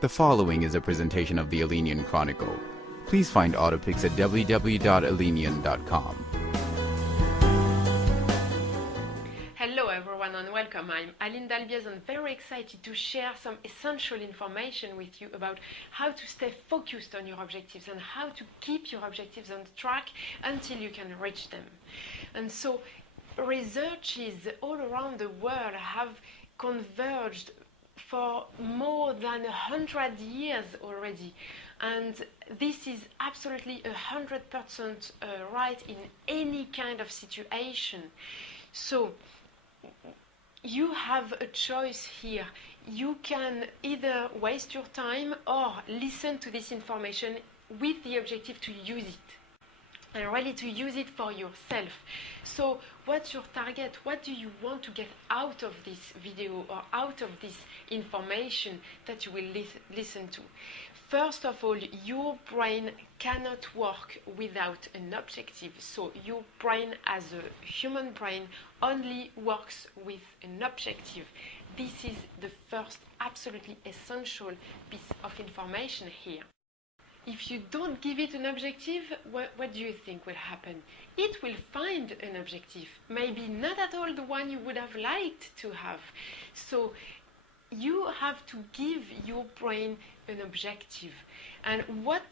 The following is a presentation of the Alineon Chronicle. Please find autopics at www.alineon.com. Hello everyone and welcome. I'm Aline Dalbiez and very excited to share some essential information with you about how to stay focused on your objectives and how to keep your objectives on track until you can reach them. And so researches all around the world have converged for more than 100 years already, and this is absolutely 100% right in any kind of situation. So you have a choice here. You can either waste your time or listen to this information with the objective to use it and really to use it for yourself. So what's your target? What do you want to get out of this video or out of this information that you will listen to? First of all, your brain cannot work without an objective. So your brain as a human brain only works with an objective. This is the first absolutely essential piece of information here. If you don't give it an objective, what do you think will happen? It will find an objective, maybe not at all the one you would have liked to have. So you have to give your brain an objective. And what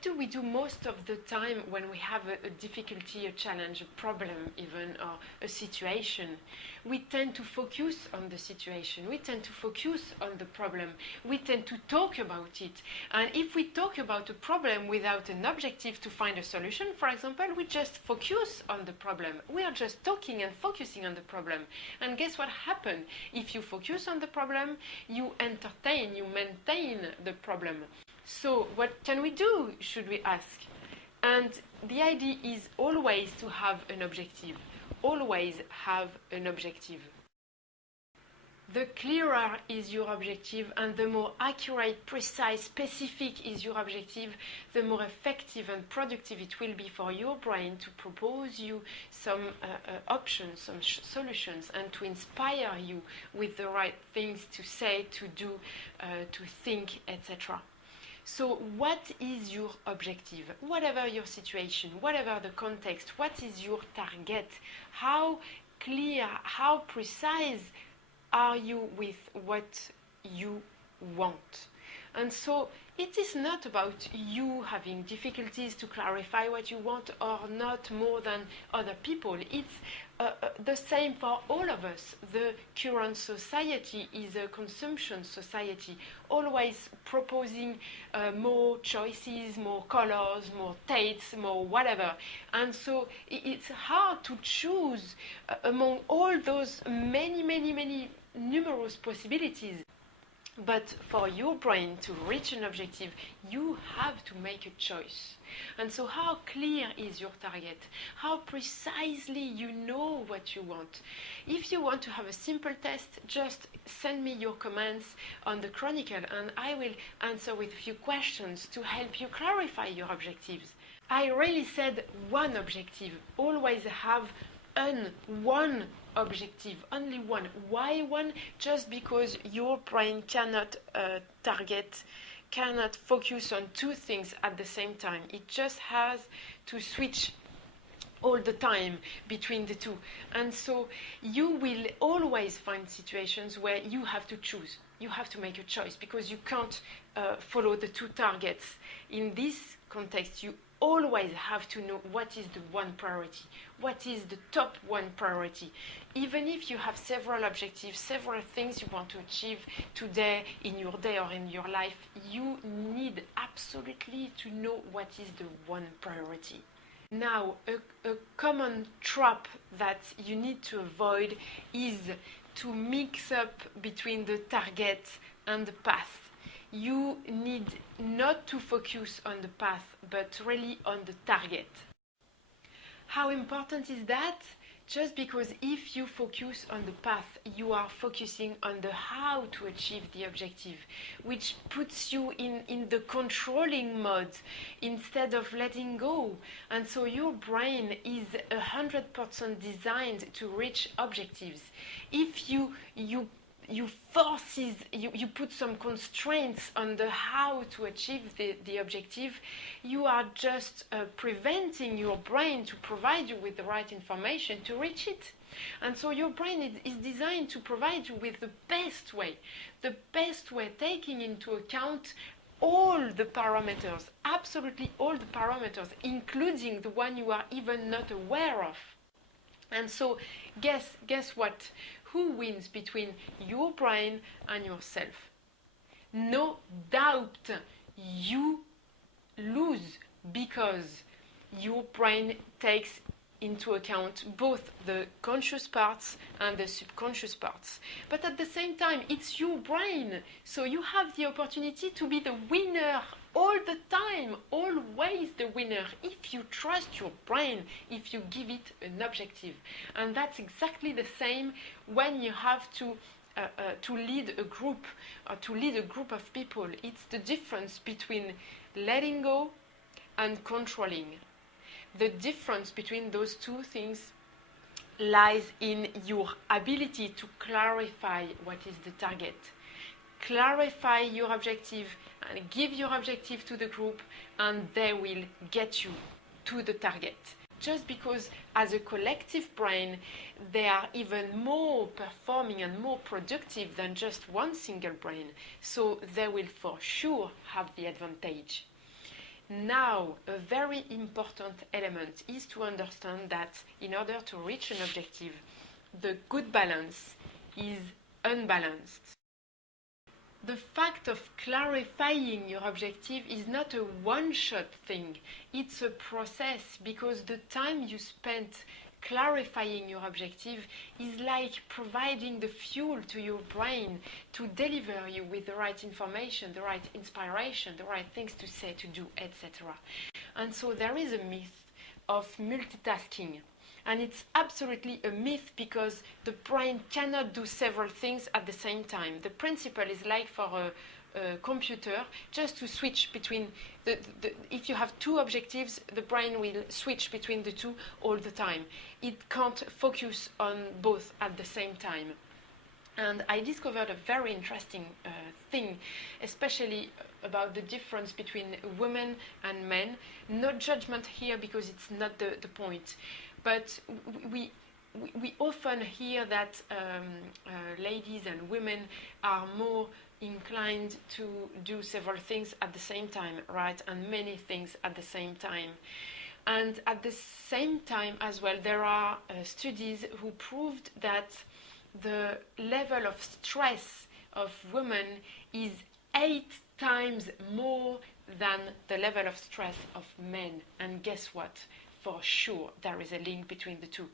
do we do most of the time when we have a difficulty, a challenge, a problem even, or a situation? We tend to focus on the situation. We tend to focus on the problem. We tend to talk about it. And if we talk about a problem without an objective to find a solution, for example, we just focus on the problem. We are just talking and focusing on the problem. And guess what happens? If you focus on the problem, you entertain, you maintain the problem. So what can we do, should we ask? And the idea is always to have an objective. Always have an objective. The clearer is your objective and the more accurate, precise, specific is your objective, the more effective and productive it will be for your brain to propose you some options, some solutions, and to inspire you with the right things to say, to do, to think, etc. So what is your objective? Whatever your situation, whatever the context, what is your target? How clear, how precise are you with what you want? And so it is not about you having difficulties to clarify what you want or not more than other people. It's the same for all of us. The current society is a consumption society, always proposing more choices, more colors, more tastes, more whatever. And so it's hard to choose among all those many numerous possibilities. But for your brain to reach an objective, you have to make a choice. And so how clear is your target? How precisely you know what you want? If you want to have a simple test, just send me your comments on the Chronicle and I will answer with a few questions to help you clarify your objectives. I really said one objective. Always have one objective, only one. Why one? Just because your brain cannot cannot focus on two things at the same time. It just has to switch all the time between the two. And so you will always find situations where you have to choose. You have to make a choice because you can't follow the two targets. In this context, you always have to know what is the one priority, what is the top one priority. Even if you have several objectives, several things you want to achieve today, in your day or in your life, you need absolutely to know what is the one priority. Now, a common trap that you need to avoid is to mix up between the target and the path. You need not to focus on the path, but really on the target. How important is that? Just because if you focus on the path, you are focusing on the how to achieve the objective, which puts you in the controlling mode instead of letting go. And so your brain is 100% designed to reach objectives. If you you put some constraints on the how to achieve the objective, you are just preventing your brain to provide you with the right information to reach it. And so your brain is designed to provide you with the best way, taking into account all the parameters, absolutely all the parameters, including the one you are even not aware of. And so guess what? Who wins between your brain and yourself? No doubt you lose, because your brain takes into account both the conscious parts and the subconscious parts. But at the same time, it's your brain, so you have the opportunity to be the winner all the time, always the winner, if you trust your brain, if you give it an objective. And that's exactly the same when you have to lead a group, or to lead a group of people. It's the difference between letting go and controlling. The difference between those two things lies in your ability to clarify what is the target. Clarify your objective and give your objective to the group, and they will get you to the target. Just because as a collective brain, they are even more performing and more productive than just one single brain. So they will for sure have the advantage. Now, a very important element is to understand that in order to reach an objective, the good balance is unbalanced. The fact of clarifying your objective is not a one-shot thing. It's a process, because the time you spent clarifying your objective is like providing the fuel to your brain to deliver you with the right information, the right inspiration, the right things to say, to do, etc. And so there is a myth of multitasking. And it's absolutely a myth, because the brain cannot do several things at the same time. The principle is like for a computer, just to switch between if you have two objectives, the brain will switch between the two all the time. It can't focus on both at the same time. And I discovered a very interesting thing, especially about the difference between women and men. No judgment here, because it's not the point. But we often hear that ladies and women are more inclined to do several things at the same time, right? And many things at the same time. And at the same time as well, there are studies who proved that the level of stress of women is 8 times more than the level of stress of men. And guess what? For sure, there is a link between the two.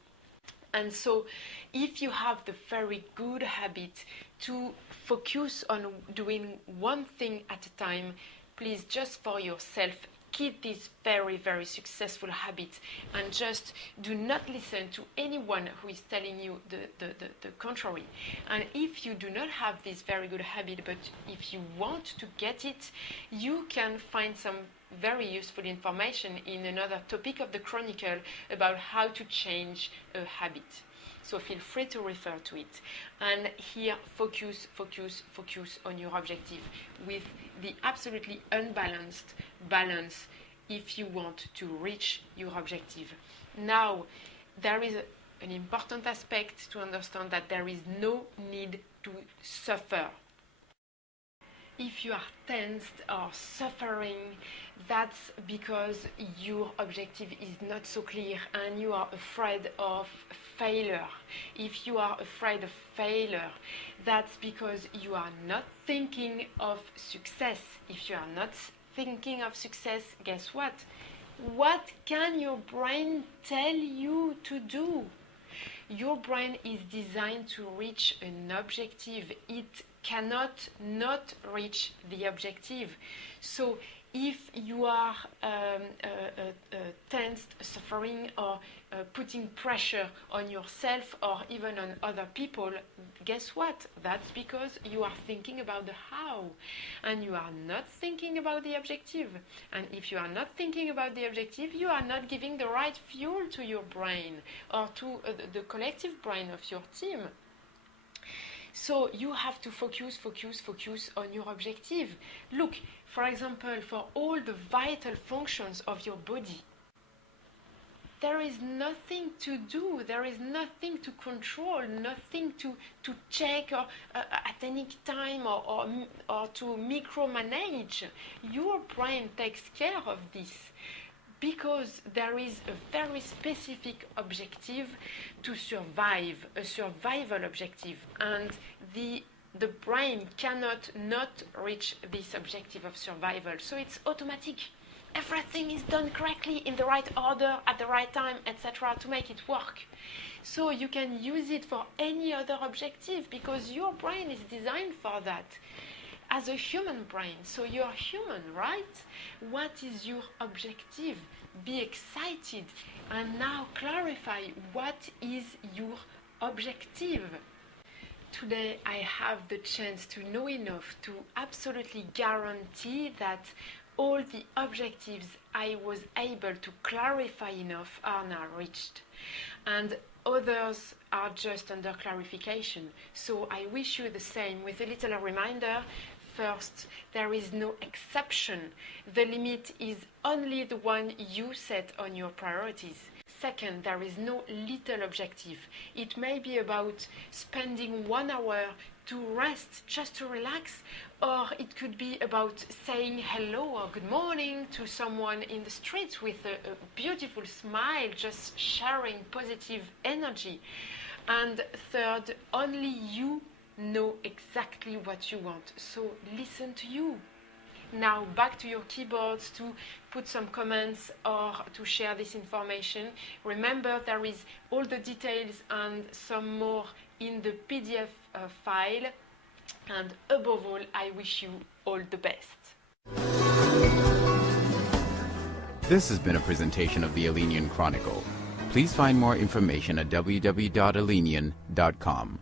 And so if you have the very good habit to focus on doing one thing at a time, please, just for yourself, keep this very, very successful habit, and just do not listen to anyone who is telling you the contrary. And if you do not have this very good habit, but if you want to get it, you can find some very useful information in another topic of the Chronicle about how to change a habit. So feel free to refer to it. And here, focus on your objective with the absolutely unbalanced balance if you want to reach your objective. Now, there is an important aspect to understand, that there is no need to suffer. If you are tensed or suffering, that's because your objective is not so clear and you are afraid of failure. If you are afraid of failure, that's because you are not thinking of success. If you are not thinking of success, guess what? What can your brain tell you to do? Your brain is designed to reach an objective. It cannot not reach the objective. So if you are tensed, suffering, or putting pressure on yourself or even on other people, guess what? That's because you are thinking about the how, and you are not thinking about the objective. And if you are not thinking about the objective, you are not giving the right fuel to your brain or to the collective brain of your team. So you have to focus on your objective. Look, for example, for all the vital functions of your body, there is nothing to do, there is nothing to control, nothing to check or, at any time or to micromanage. Your brain takes care of this because there is a very specific objective to survive, a survival objective, and the brain cannot not reach this objective of survival. So it's automatic. Everything is done correctly, in the right order, at the right time, etc., to make it work. So you can use it for any other objective because your brain is designed for that. As a human brain, so you're human, right? What is your objective? Be excited and now clarify what is your objective. Today I have the chance to know enough to absolutely guarantee that all the objectives I was able to clarify enough are now reached, and others are just under clarification. So I wish you the same, with a little reminder. First, there is no exception. The limit is only the one you set on your priorities. Second, there is no little objective. It may be about spending 1 hour to rest, just to relax, or it could be about saying hello or good morning to someone in the streets with a beautiful smile, just sharing positive energy. And third, only you know exactly what you want, so listen to you. Now back to your keyboards to put some comments or to share this information. Remember, there is all the details and some more in the PDF file, and above all, I wish you all the best. This has been a presentation of the Alineon Chronicle. Please find more information at www.alineon.com.